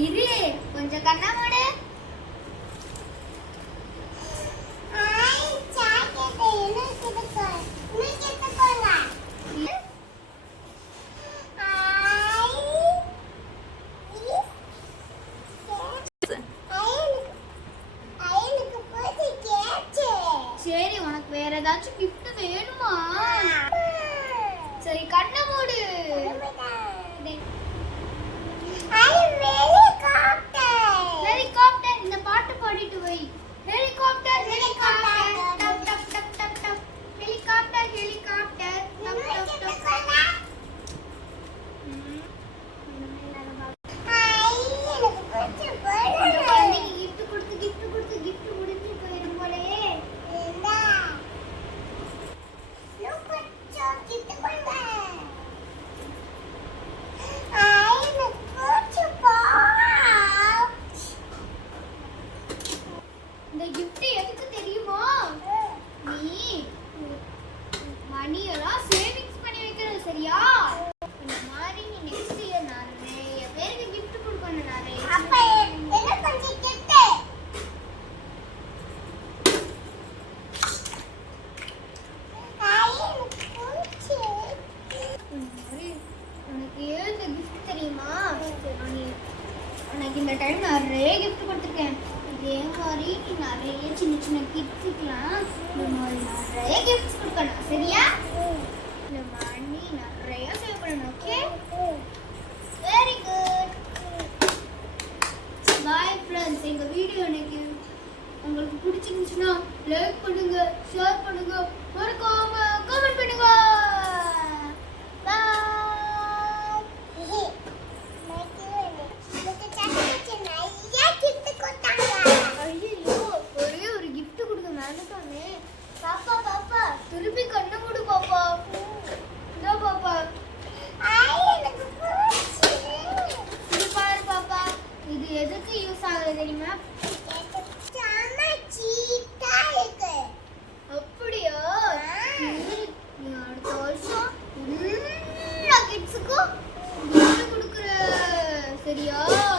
இரு கொஞ்சம் கண்ணா மூடு. சரி உனக்கு வேற ஏதாச்சும் கிஃப்ட் வேணுமா? சரி கண்ணை மூடு. உனக்கு இந்த டைம் நிறைய கிஃப்ட் கொடுத்துருக்கேன். இதே மாதிரி நீ நிறைய சின்ன சின்ன கிட்ஸுக்கெலாம் இந்த மாதிரி நிறைய கிஃப்ட் கொடுக்கணும். சரியா? இந்த மாதிரி நிறைய சேவ் பண்ணணும் okay very good bye friends எங்கள் வீடியோ எனக்கு உங்களுக்கு பிடிச்சிருந்துச்சுன்னா லைக் பண்ணுங்க ஷேர் பண்ணுங்க. மறக்காம கமெண்ட் பண்ணுங்க. 对呀。